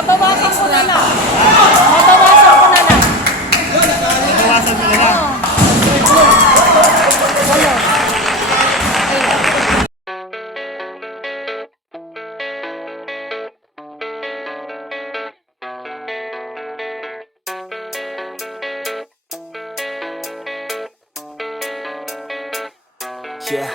Babawasan ko na lang. Babawasan ko na lang. Babawasan mo na lang. Yeah,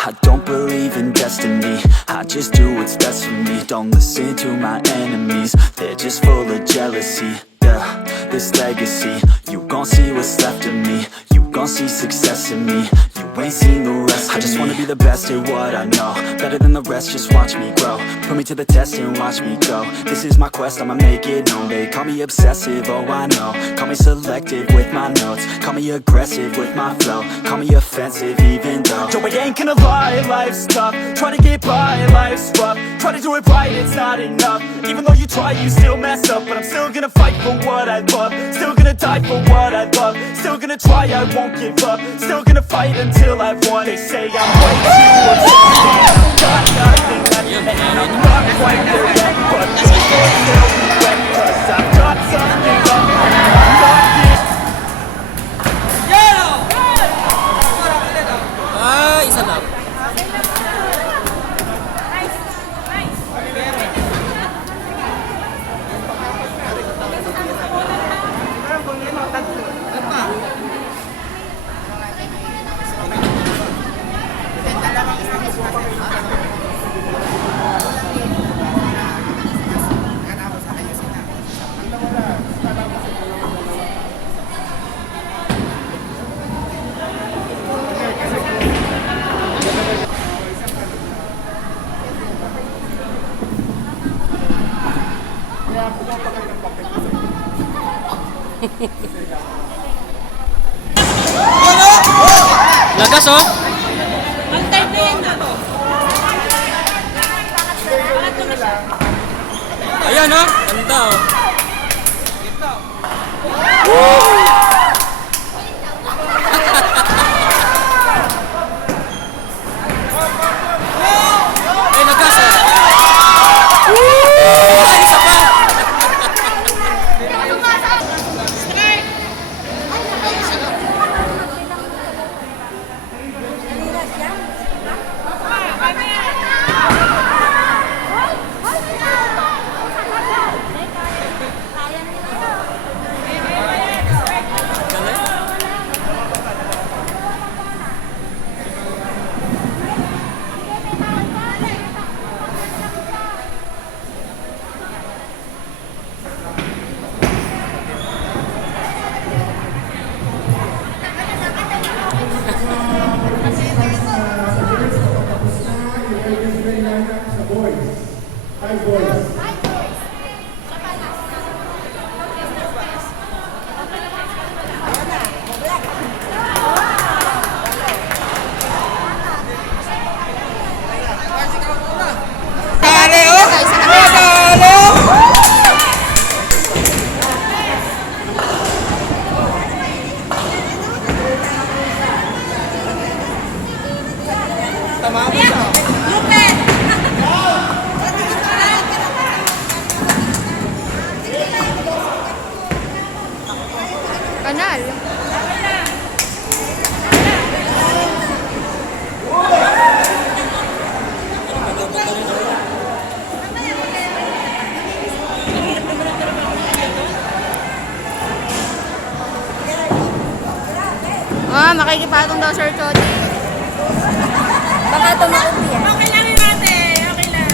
I don't believe in destiny, I just do what's best for me. Don't listen to my enemies, they're just full of jealousy. Yeah, this legacy, you gon' see what's left of me. You gon' see success in me, you ain't seen the rest of me. I just wanna be the best at what I know, better than the rest, just watch me grow. Put me to the test and watch me go. This is my quest, I'ma make it known. They call me obsessive, oh I know. Call me selective with my notes, call me aggressive with my flow. Call me offensive even though Joe, I ain't gonna lie, life's tough. Try to get by, life's rough. Try to do it right, it's not enough. Even though you try, you still mess up. But I'm still gonna fight for what I love, still gonna die for what I love. Still gonna try, I won't give up. Still gonna fight until I've won. They say I'm way too obsessed. I've got nothing left and I'm not quite there yet. But the Lord still regret, 'cause I've got something left and I'm not here. Isa lang. Lagas oh. Ang tight na yan na. Ayan oh. Ganda oh. Ay, lagas oh. Ay, isa pa. Kanal. Makikipatong daw Sir Chody. Baka tumakot yan. Okay lang yun natin. Okay lang.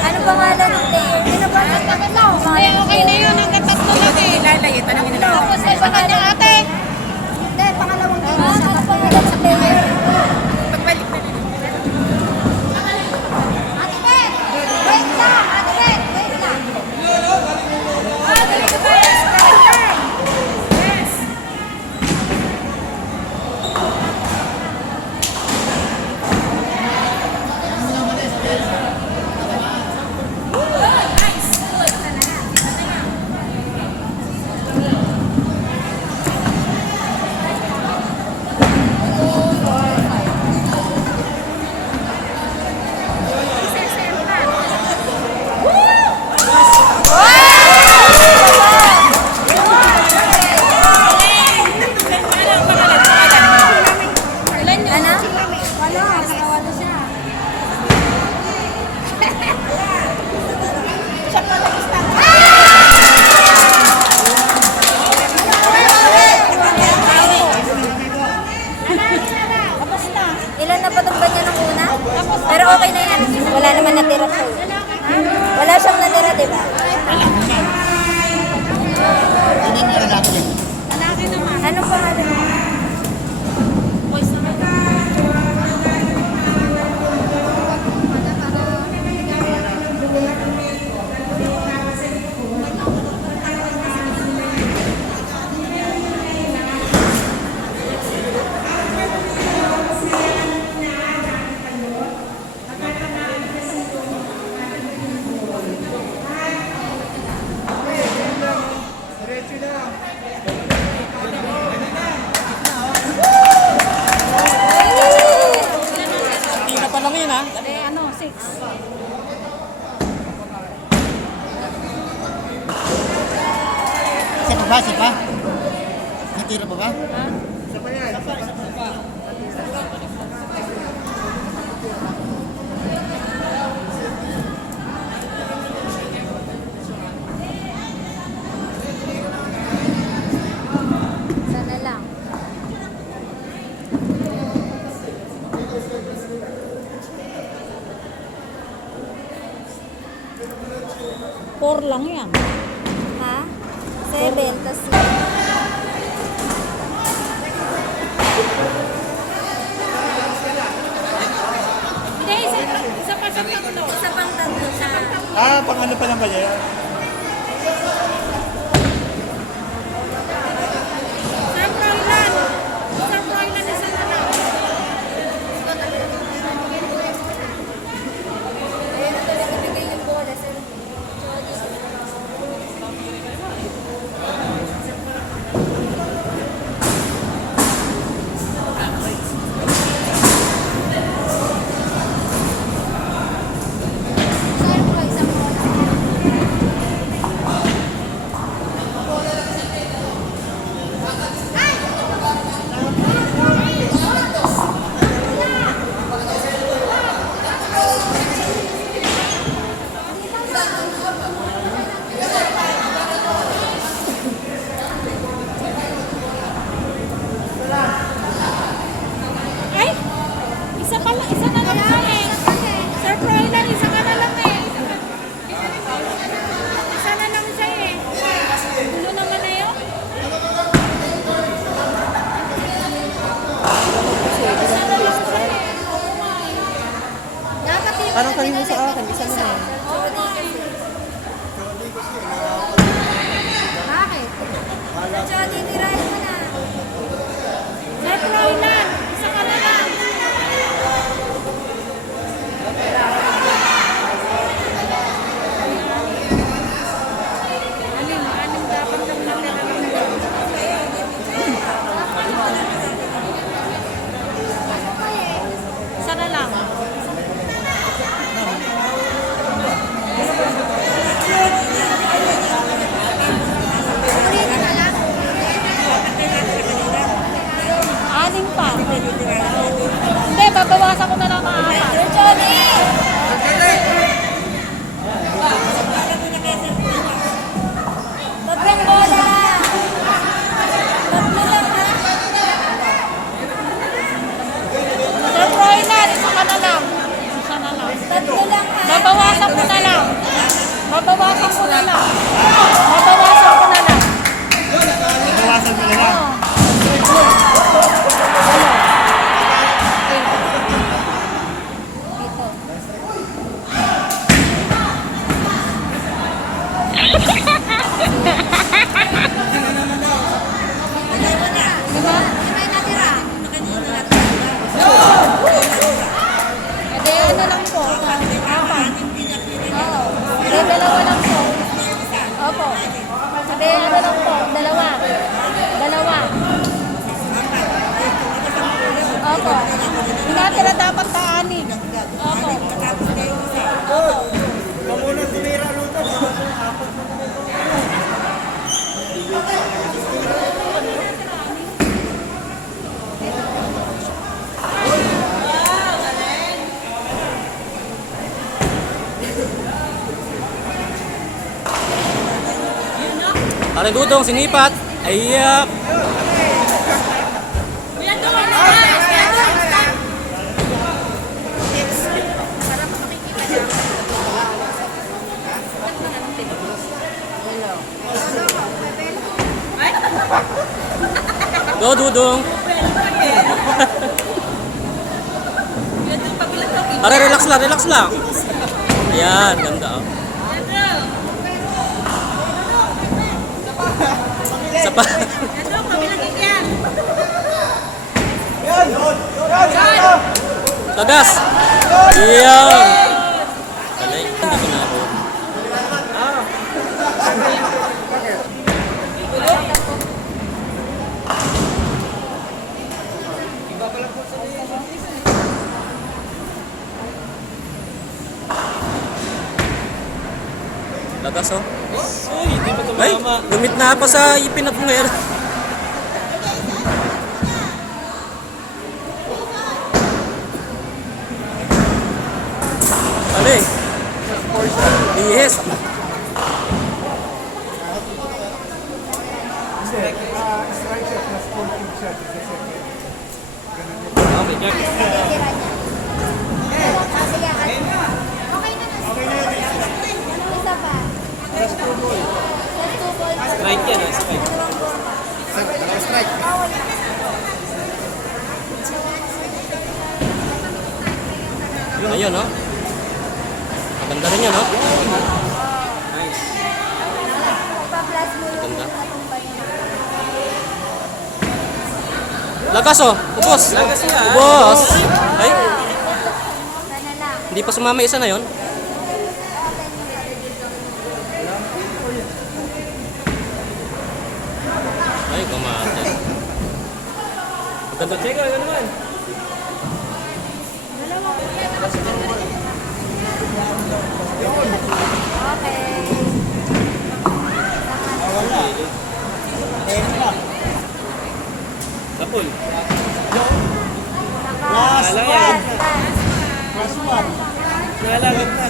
Ano pangalan ng player? Sino ba? Okay na yun. Hanggang tatlo lang eh. Ilalay. Tanongin nila. Tapos ay baka niya ate. Hindi, pangalawang game. Ano pangalan sa player? Pagbalik na nila. Ate Ben! Wait lang! Ate Ben! Wait lang! Ate Ben! Isa pa ba? Isa pa? Natira pa ba? Sana lang. Four lang yan. Ha? 7, tas Hindi, isa pa siyang tatlo. isa pang tatlo na. Ah, pang ano pa lang ba yan? Sir Froilan. Sir Froilan, isa na lang. Ayun na talaga bigay yung bola, sir. Sir po, isang bola. Ay! Isa pa lang, isa na lang siya eh. Sir Froilan, isa ka na lang eh. Isa na lang siya eh. Gulo naman na yun. Isa na lang siya eh. Oo nga eh. Dapat yung Parang kanina sa akin, isa na lang. Bakit? Sa Jody, tirahin mo na. Sir Froilan, isa ka na lang. Anim dapat lang natira lang. Isa na lang. Ulitin na lang. Anim pa. Hindi, babawasan ko na lang mga apat. Sir Jody! Tatlong bola! Tatlo lang ha? Sir Froilan, isa ka na lang. Isa na lang. Tatlo lang ha? Babawasan ko na lang. Babawasan ko na lang. Babawasan ko na lang. Nabawasan mo na lang. Diba? May natira. Ede, ano lang po. Apat. Oo. Ede, dalawa lang po. Opo. Ede, ano lang po. Dalawa. Dalawa. Opo. Yung natira dapat pa anim. Opo. Pare Dudong, sinipat. Ayap. Go, Dudong. Pare, relax lang, relax lang. Ayan, ganda oh. Isa pa. Tagas. Iyan. Talay, hindi ko na ako. Lakas oh. Uy, hindi pa tumama. Ay, lumit na pa sa ipin na punger. Ano eh? Yes. Okay, Jack. Isa pa. Strike yan, ah, strike. Strike. Ayun, no? Maganda rin yan, no? Nice. Pa-plus mo yung Ganda. katumbay na. Lakas, oh! Ubos! Lakas niya. Ubos! Ay, Sana lang. hindi pa sumama isa na yon. Ay, kumate. Maganda. Check, ano naman? Kapul. Last Alang one. yan. Last one. Nalagap na.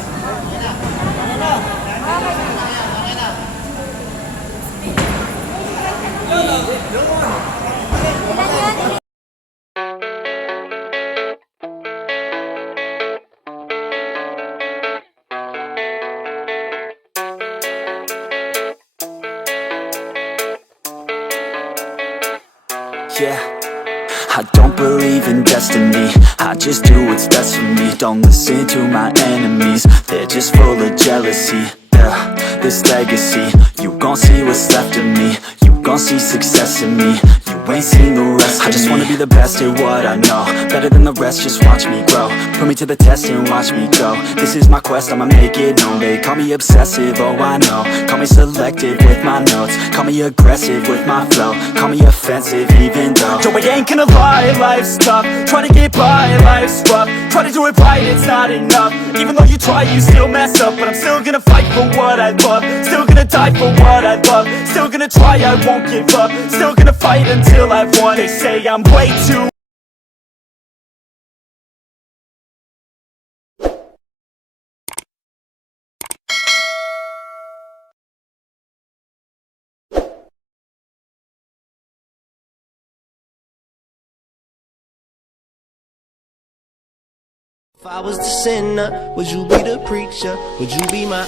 Yeah, I don't believe in destiny, I just do what's best for me. Don't listen to my enemies, they're just full of jealousy. Yeah, this legacy, you gon' see what's left of me. You gon' see success in me, you ain't seen the rest of me. I just wanna be the best at what I know, better than the rest, just watch me grow. Put me to the test and watch me go. This is my quest, I'ma make it known. They call me obsessive, oh I know. Call me selective with my notes, call me aggressive with my flow, call me offensive even though Joe, I ain't gonna lie, life's tough. Try to get by, life's rough. Try to do it right, it's not enough. Even though you try, you still mess up. But I'm still gonna fight for what I love, still gonna die for what I love, still gonna try, I won't give up, still gonna fight until I've won. They say I'm way too If I was the sinner, would you be the preacher? Would you be my